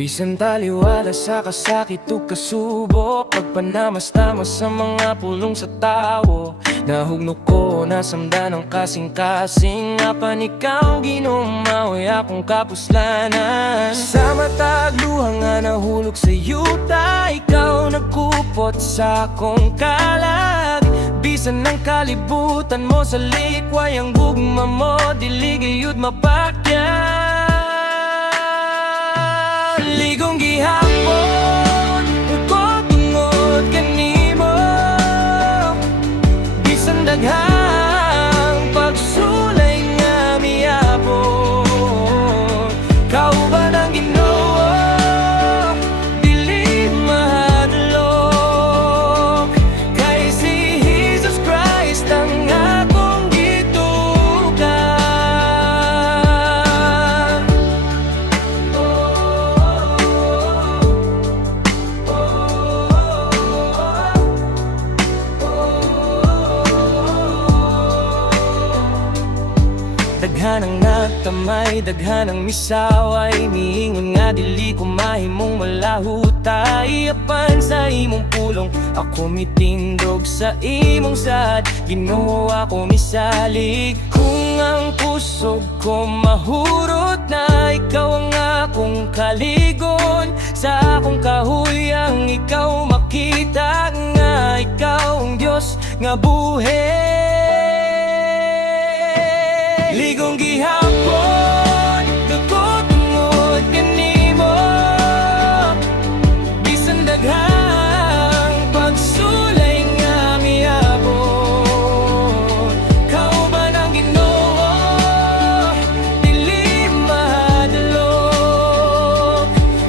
Bisan taliwala sa kasakit o kasubok, pagpanamas-tamas sa mga pulong sa tao. Nahugno ko, nasamdan ang kasing-kasing, nga panikaw ginumawi akong kapuslanan. Sa matag luha nga nahulog sa yuta, ikaw nagkupot sa akong kalag. Bisan ng kalibutan mo sa likway, ang gugma mo diligayud mapakyan. Ligong gihapon, ko tungod kanimo, bisan daghang pagsulay nga miyapon. Kauban ang Ginoo, dili mahadlok, kay si Jesus Christ ang akong gitugan. Daghanang natamay, daghanang misaway, miingon nga dili ko mahimong malahutay. Apan sa imong pulong ako mitindog, sa imong sad Ginoo ako misalig. Kung ang puso ko mahurot na, ikaw ang akong kaligon. Sa akong kahuyang ikaw makita, nga ikaw ang Diyos nga buhi. Ligong gihapon, ko tungod kanimo, bisan daghang pagsulay nga miyabon. Kauban ang Ginoo, dili mahadlok,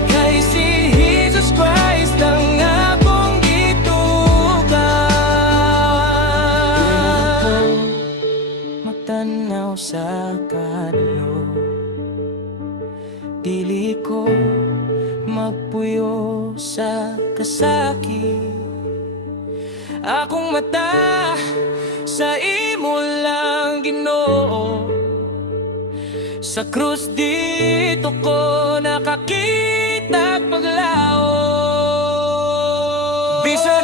kay si Jesus Christ ang akong gitugan. Magtanaw sa kadlo, dili ko magpuyo sa kasakit. Akong mata sa imo lang, Ginoo. Sa krus dito ko nakakita paglaom. Bisa